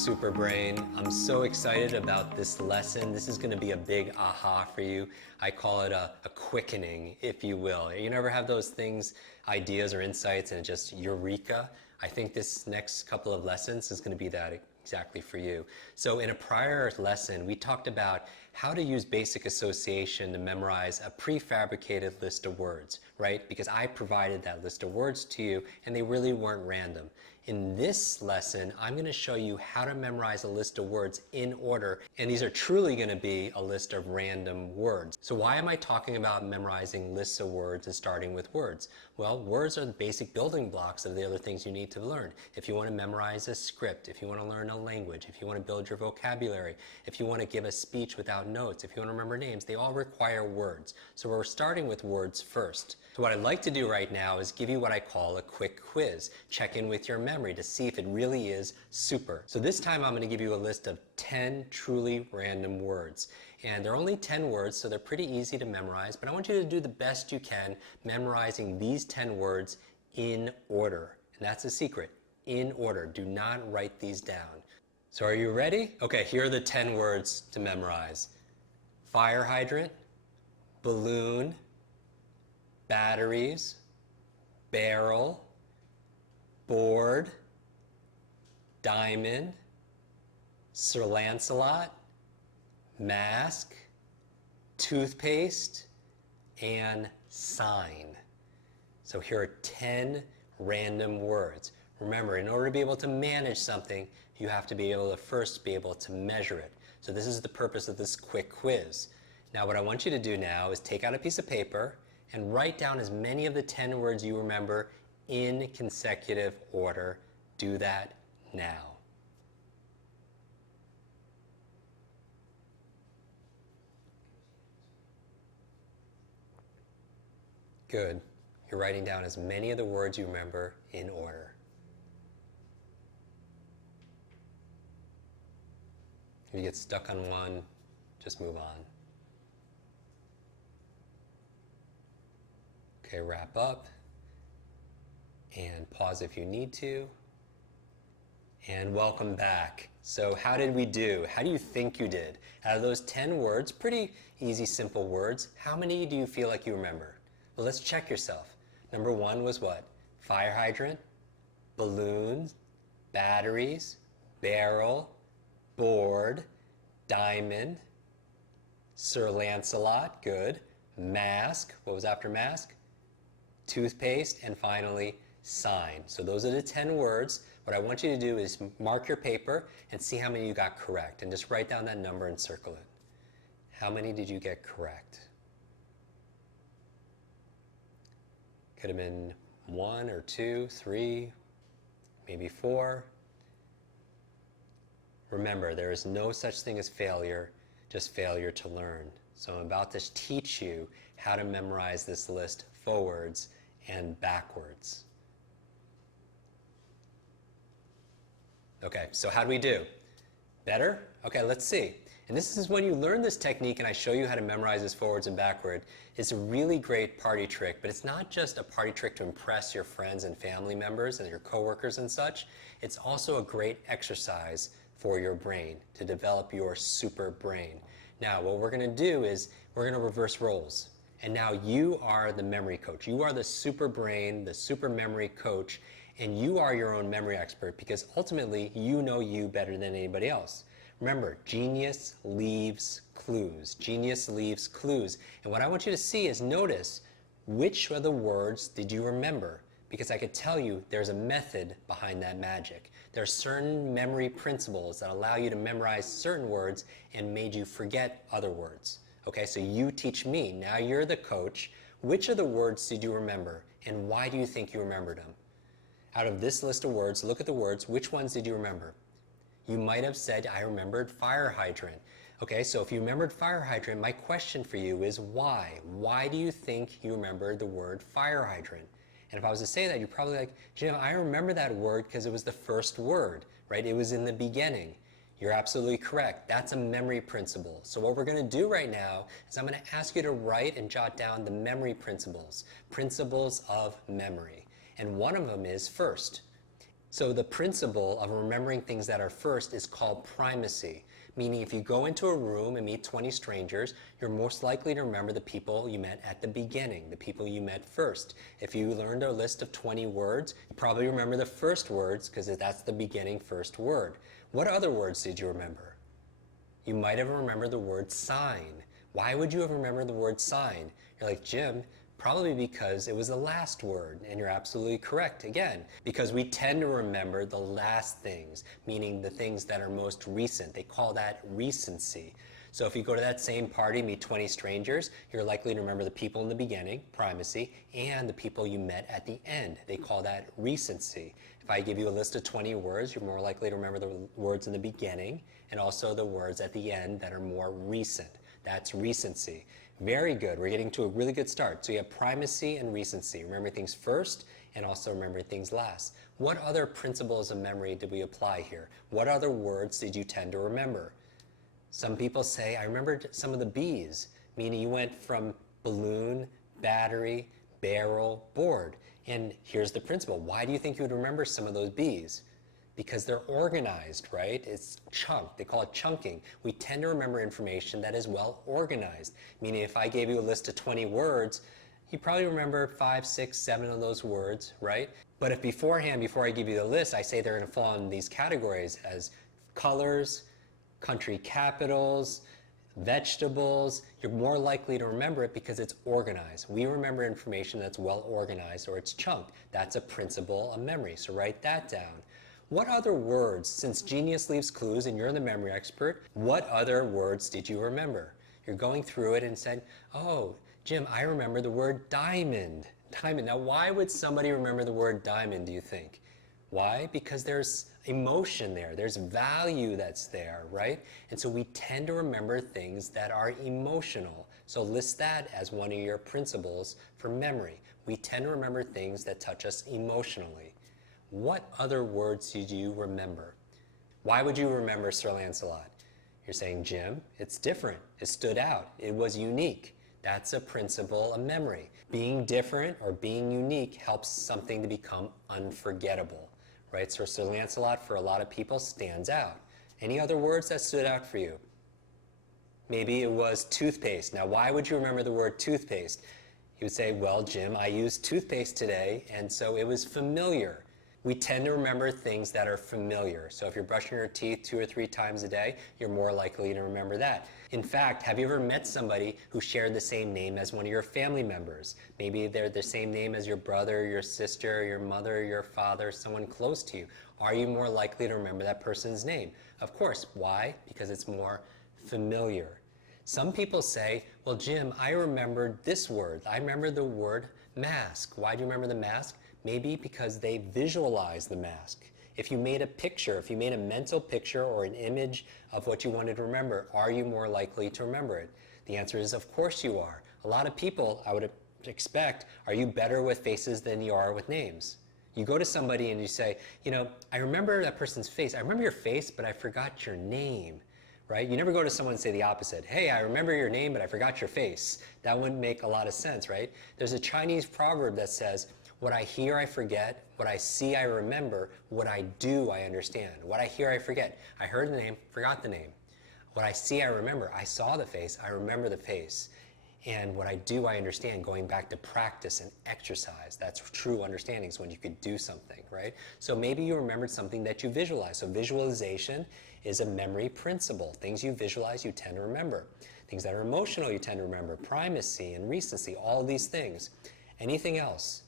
Super Brain. I'm so excited about this lesson. This is going to be a big aha for you. I call it a quickening, if you will. You never have those things, ideas or insights, and it just eureka? I think this next couple of lessons is going to be that exactly for you. So in a prior lesson, we talked about how to use basic association to memorize a prefabricated list of words, right? Because I provided that list of words to you and they really weren't random. In this lesson, I'm going to show you how to memorize a list of words in order, and these are truly going to be a list of random words. So why am I talking about memorizing lists of words and starting with words? Well, words are the basic building blocks of the other things you need to learn. If you want to memorize a script, if you want to learn a language, if you want to build your vocabulary, if you want to give a speech without notes, if you want to remember names, they all require words. So we're starting with words first. So what I'd like to do right now is give you what I call a quick quiz. Check in with your memory to see if it really is super. So this time I'm going to give you a list of 10 truly random words. And they're only 10 words, so they're pretty easy to memorize, but I want you to do the best you can memorizing these 10 words in order. And that's the secret, in order. Do not write these down. So are you ready? Okay, here are the 10 words to memorize. Fire hydrant, balloon, batteries, barrel, board, diamond, Sir Lancelot, mask, toothpaste, and sign. So here are 10 random words. Remember, in order to be able to manage something, you have to be able to first be able to measure it. So this is the purpose of this quick quiz. Now what I want you to do now is take out a piece of paper and write down as many of the 10 words you remember in consecutive order. Do that now. Good. You're writing down as many of the words you remember in order. If you get stuck on one, just move on. Okay, wrap up and pause if you need to. And welcome back. So how did we do? How do you think you did? Out of those 10 words, pretty easy, simple words, how many do you feel like you remember? Well, let's check yourself. Number 1 was what? Fire hydrant, balloons, batteries, barrel, board, diamond, Sir Lancelot, good, mask, what was after mask? Toothpaste, and finally, sign. So those are the 10 words. What I want you to do is mark your paper and see how many you got correct, and just write down that number and circle it. How many did you get correct? Could have been 1 or 2, 3, maybe 4. Remember, there is no such thing as failure, just failure to learn. So I'm about to teach you how to memorize this list forwards and backwards. Okay, so how do we do? Better? Okay, let's see. And this is when you learn this technique and I show you how to memorize this forwards and backward. It's a really great party trick, but it's not just a party trick to impress your friends and family members and your coworkers and such. It's also a great exercise for your brain to develop your super brain. Now, what we're going to do is we're going to reverse roles. And now you are the memory coach. You are the super brain, the super memory coach, and you are your own memory expert because ultimately you know you better than anybody else. Remember, genius leaves clues. Genius leaves clues. And what I want you to see is notice which of the words did you remember? Because I could tell you there's a method behind that magic. There are certain memory principles that allow you to memorize certain words and made you forget other words. Okay, so you teach me. Now you're the coach. Which of the words did you remember and why do you think you remembered them? Out of this list of words, look at the words. Which ones did you remember? You might have said, I remembered fire hydrant. Okay, so if you remembered fire hydrant, my question for you is why? Why do you think you remembered the word fire hydrant? And if I was to say that, you're probably like, Jim, I remember that word because it was the first word, right? It was in the beginning. You're absolutely correct. That's a memory principle. So what we're going to do right now is I'm going to ask you to write and jot down the memory principles of memory. And one of them is first, So the principle of remembering things that are first is called primacy, meaning if you go into a room and meet 20 strangers, you're most likely to remember the people you met at the beginning, the people you met first. If you learned a list of 20 words, you probably remember the first words because that's the beginning first word. What other words did you remember? You might have remembered the word sign. Why would you have remembered the word sign? You're like, Jim, probably because it was the last word, and you're absolutely correct. Again, because we tend to remember the last things, meaning the things that are most recent. They call that recency. So if you go to that same party, meet 20 strangers, you're likely to remember the people in the beginning, primacy, and the people you met at the end. They call that recency. If I give you a list of 20 words, you're more likely to remember the words in the beginning and also the words at the end that are more recent. That's recency. Very good. We're getting to a really good start. So you have primacy and recency. Remembering things first and also remembering things last. What other principles of memory did we apply here? What other words did you tend to remember? Some people say, I remembered some of the B's, meaning you went from balloon, battery, barrel, board. And here's the principle. Why do you think you would remember some of those B's? Because they're organized, right? It's chunked. They call it chunking. We tend to remember information that is well organized, meaning if I gave you a list of 20 words, you probably remember 5, 6, 7 of those words, right? But if beforehand, before I give you the list, I say they're going to fall in these categories as colors, country capitals, vegetables, you're more likely to remember it because it's organized. We remember information that's well organized or it's chunked. That's a principle of memory, so write that down. What other words, since Genius leaves clues and you're the memory expert, what other words did you remember? You're going through it and said, oh, Jim, I remember the word diamond. Diamond. Now, why would somebody remember the word diamond, do you think? Why? Because there's emotion there. There's value that's there, right? And so we tend to remember things that are emotional. So list that as one of your principles for memory. We tend to remember things that touch us emotionally. What other words did you remember? Why would you remember Sir Lancelot? You're saying, Jim, it's different. It stood out. It was unique. That's a principle of memory. Being different or being unique helps something to become unforgettable, right? So Sir Lancelot, for a lot of people, stands out. Any other words that stood out for you? Maybe it was toothpaste. Now, why would you remember the word toothpaste? You would say, well, Jim, I used toothpaste today, and so it was familiar. We tend to remember things that are familiar. So if you're brushing your teeth 2 or 3 times a day, you're more likely to remember that. In fact, have you ever met somebody who shared the same name as one of your family members? Maybe they're the same name as your brother, your sister, your mother, your father, someone close to you. Are you more likely to remember that person's name? Of course. Why? Because it's more familiar. Some people say, well, Jim, I remembered this word. I remember the word mask. Why do you remember the mask? Maybe because they visualize the mask. If you made a picture, if you made a mental picture or an image of what you wanted to remember, are you more likely to remember it? The answer is, of course you are. A lot of people, I would expect, are you better with faces than you are with names? You go to somebody and you say, you know, I remember that person's face. I remember your face, but I forgot your name. Right? You never go to someone and say the opposite. Hey, I remember your name, but I forgot your face. That wouldn't make a lot of sense, right? There's a Chinese proverb that says, what I hear, I forget. What I see, I remember. What I do, I understand. What I hear, I forget. I heard the name, forgot the name. What I see, I remember. I saw the face, I remember the face. And what I do, I understand, going back to practice and exercise. That's true understanding, is when you could do something, right? So maybe you remembered something that you visualized. So visualization is a memory principle. Things you visualize, you tend to remember. Things that are emotional, you tend to remember. Primacy and recency, all these things. Anything else?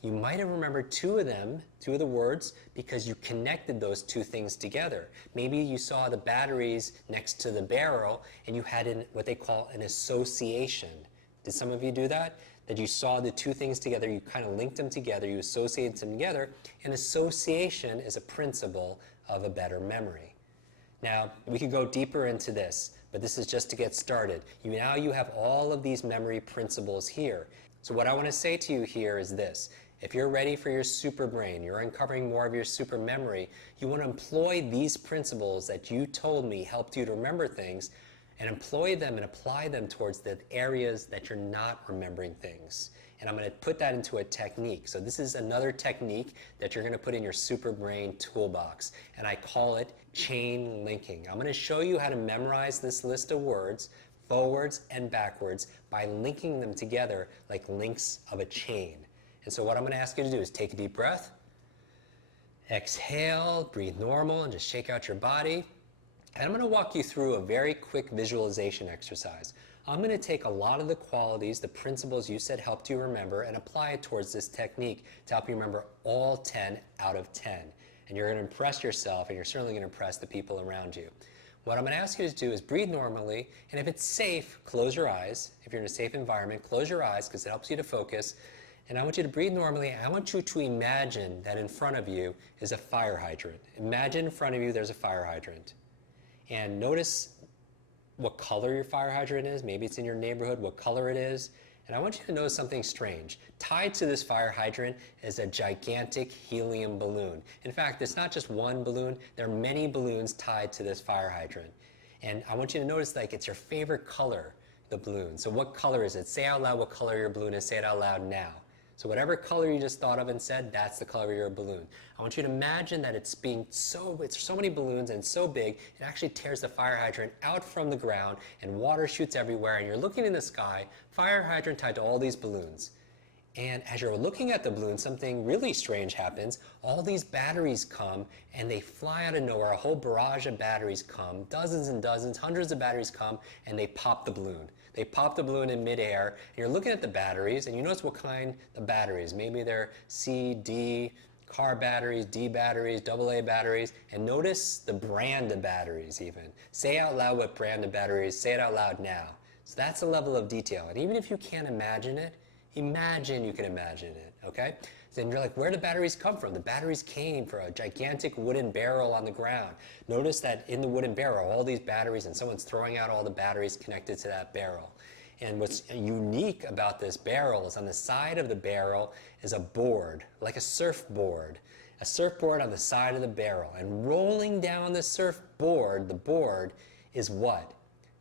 You might have remembered 2 of them, 2 of the words, because you connected those 2 things together. Maybe you saw the batteries next to the barrel and you had what they call an association. Did some of you do that? That you saw the 2 things together, you kind of linked them together, you associated them together, and association is a principle of a better memory. Now, we could go deeper into this, but this is just to get started. Now you have all of these memory principles here. So what I want to say to you here is this. If you're ready for your super brain, you're uncovering more of your super memory, you want to employ these principles that you told me helped you to remember things, and employ them and apply them towards the areas that you're not remembering things. and I'm going to put that into a technique. So this is another technique that you're going to put in your super brain toolbox, and I call it chain linking. I'm going to show you how to memorize this list of words forwards and backwards by linking them together like links of a chain. And so what I'm going to ask you to do is take a deep breath, exhale, breathe normal, and just shake out your body. And I'm going to walk you through a very quick visualization exercise. I'm going to take a lot of the qualities, the principles you said helped you remember, and apply it towards this technique to help you remember all 10 out of 10. And you're going to impress yourself, and you're certainly going to impress the people around you. What I'm going to ask you to do is breathe normally, and if it's safe, close your eyes. If you're in a safe environment, close your eyes because it helps you to focus. And I want you to breathe normally. I want you to imagine that in front of you is a fire hydrant. Imagine in front of you there's a fire hydrant. And notice what color your fire hydrant is. Maybe it's in your neighborhood, what color it is. And I want you to notice something strange. Tied to this fire hydrant is a gigantic helium balloon. In fact, it's not just one balloon. There are many balloons tied to this fire hydrant. And I want you to notice like it's your favorite color, the balloon. So what color is it? Say out loud what color your balloon is. Say it out loud now. So whatever color you just thought of and said, that's the color of your balloon. I want you to imagine that it's so many balloons and so big, it actually tears the fire hydrant out from the ground and water shoots everywhere and you're looking in the sky, fire hydrant tied to all these balloons. And as you're looking at the balloon, something really strange happens. All these batteries come and they fly out of nowhere. A whole barrage of batteries come, dozens and dozens, hundreds of batteries come, and they pop the balloon. They pop the balloon in midair, and you're looking at the batteries, and you notice what kind of batteries. Maybe they're C, D, car batteries, D batteries, AA batteries, and notice the brand of batteries even. Say out loud what brand of batteries, say it out loud now. So that's a level of detail, and even if you can't imagine it, imagine you can imagine it, okay? Then you're like, where did the batteries come from? The batteries came from a gigantic wooden barrel on the ground. Notice that in the wooden barrel, all these batteries, and someone's throwing out all the batteries connected to that barrel. And what's unique about this barrel is on the side of the barrel is a board, like a surfboard on the side of the barrel. And rolling down the surfboard, the board, is what?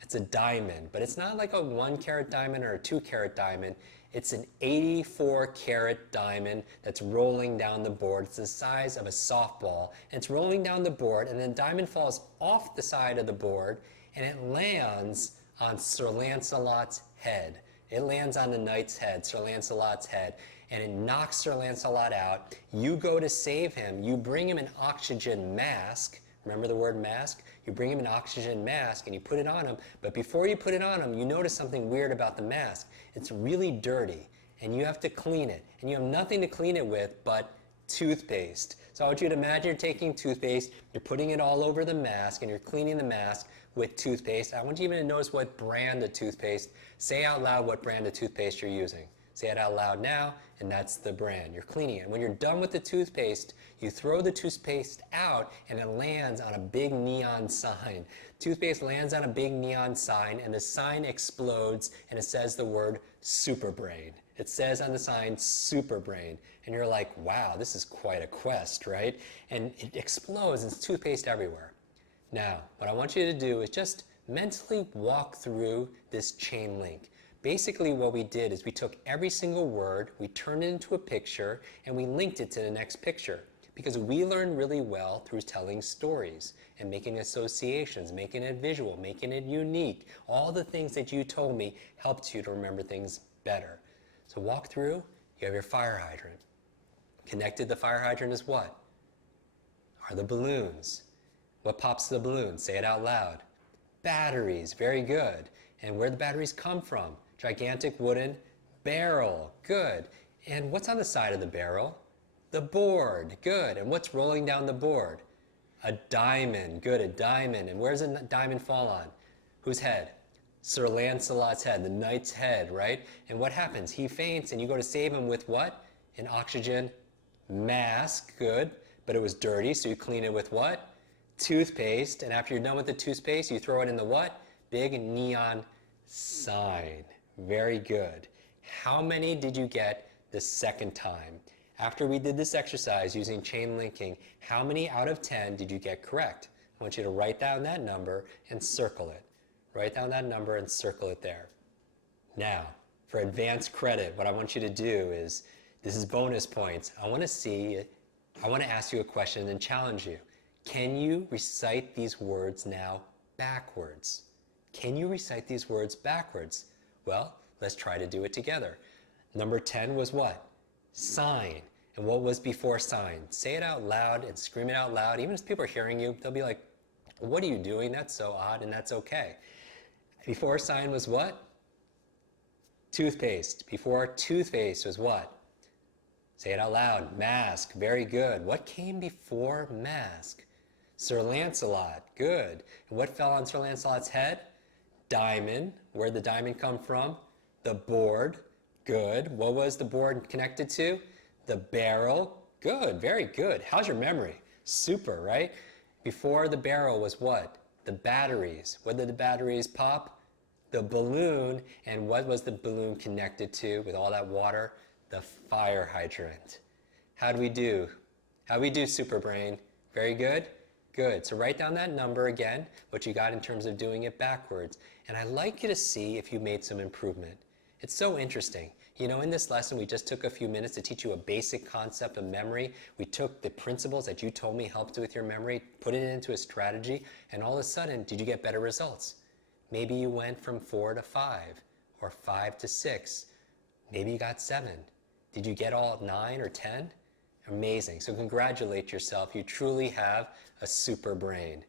It's a diamond, but it's not like a 1-carat diamond or a 2-carat diamond. It's an 84-carat diamond that's rolling down the board. It's the size of a softball, and it's rolling down the board, and then the diamond falls off the side of the board, and it lands on Sir Lancelot's head. It lands on the knight's head, Sir Lancelot's head, and it knocks Sir Lancelot out. You go to save him. You bring him an oxygen mask. Remember the word mask? You bring him an oxygen mask and you put it on him, but before you put it on him, you notice something weird about the mask. It's really dirty, and you have to clean it, and you have nothing to clean it with but toothpaste. So I want you to imagine you're taking toothpaste, you're putting it all over the mask, and you're cleaning the mask with toothpaste. I want you even to notice what brand of toothpaste. Say out loud what brand of toothpaste you're using. Say it out loud now, and that's the brand. You're cleaning it. When you're done with the toothpaste, you throw the toothpaste out, and it lands on a big neon sign. Toothpaste lands on a big neon sign, and the sign explodes, and it says the word Super Brain. It says on the sign, Super Brain. And you're like, wow, this is quite a quest, right? And it explodes, and it's toothpaste everywhere. Now, what I want you to do is just mentally walk through this chain link. Basically what we did is we took every single word, we turned it into a picture, and we linked it to the next picture. Because we learn really well through telling stories and making associations, making it visual, making it unique. All the things that you told me helped you to remember things better. So walk through, you have your fire hydrant. Connected to the fire hydrant is what? Are the balloons. What pops the balloon? Say it out loud. Batteries, very good. And where do the batteries come from? Gigantic wooden barrel, good. And what's on the side of the barrel? The board, good. And what's rolling down the board? A diamond, good, a diamond. And where's a diamond fall on? Whose head? Sir Lancelot's head, the knight's head, right? And what happens? He faints and you go to save him with what? An oxygen mask, good. But it was dirty, so you clean it with what? Toothpaste. And after you're done with the toothpaste, you throw it in the what? Big neon sign. Very good. How many did you get the second time? After we did this exercise using chain linking, how many out of 10 did you get correct? I want you to write down that number and circle it. Write down that number and circle it there. Now, for advanced credit, what I want you to do is, this is bonus points. I want to ask you a question and challenge you. Can you recite these words now backwards? Can you recite these words backwards? Well, let's try to do it together. Number 10 was what? Sign. And what was before sign? Say it out loud and scream it out loud. Even if people are hearing you, they'll be like, what are you doing? That's so odd, and that's okay. Before sign was what? Toothpaste. Before toothpaste was what? Say it out loud. Mask. Very good. What came before mask? Sir Lancelot. Good. And what fell on Sir Lancelot's head? Diamond. Where'd the diamond come from? The board. Good. What was the board connected to? The barrel. Good. Very good. How's your memory? Super, right? Before the barrel was what? The batteries. What did the batteries pop? The balloon. And what was the balloon connected to with all that water? The fire hydrant. How'd we do? How'd we do, Super Brain? Very good? Good. So write down that number again, what you got in terms of doing it backwards. And I'd like you to see if you made some improvement. It's so interesting. You know, in this lesson, we just took a few minutes to teach you a basic concept of memory. We took the principles that you told me helped with your memory, put it into a strategy, and all of a sudden, did you get better results? Maybe you went from 4 to 5, or 5 to 6. Maybe you got 7. Did you get all 9 or 10? Amazing. So congratulate yourself. You truly have a super brain.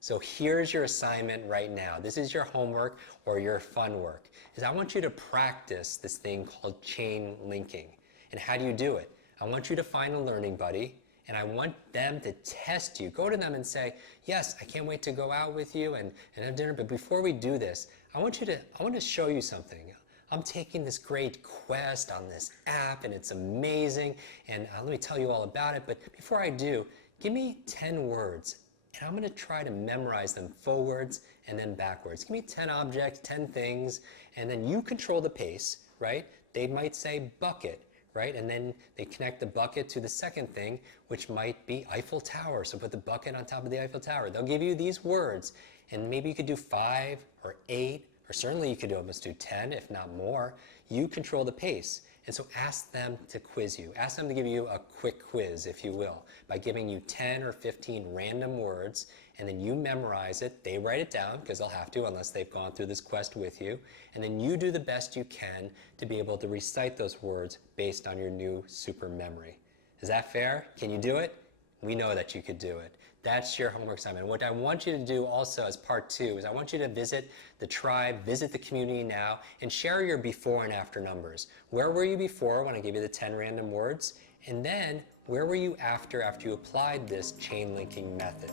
So here's your assignment right now. This is your homework or your fun work. Is I want you to practice this thing called chain linking. And how do you do it? I want you to find a learning buddy, and I want them to test you. Go to them and say, yes, I can't wait to go out with you and have dinner, but before we do this, I want to show you something. I'm taking this great quest on this app, and it's amazing, and let me tell you all about it, but before I do, give me 10 words, and I'm going to try to memorize them forwards and then backwards. Give me 10 objects, 10 things, and then you control the pace, right? They might say bucket, right? And then they connect the bucket to the second thing, which might be Eiffel Tower. So put the bucket on top of the Eiffel Tower. They'll give you these words, and maybe you could do 5 or 8, or certainly you could almost do 10, if not more. You control the pace. And so ask them to quiz you. Ask them to give you a quick quiz, if you will, by giving you 10 or 15 random words, and then you memorize it. They write it down, because they'll have to unless they've gone through this quest with you. And then you do the best you can to be able to recite those words based on your new super memory. Is that fair? Can you do it? We know that you could do it. That's your homework assignment. What I want you to do also as part 2 is I want you to visit the tribe, visit the community now, and share your before and after numbers. Where were you before when I gave you the 10 random words? And then where were you after you applied this chain linking method?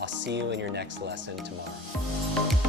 I'll see you in your next lesson tomorrow.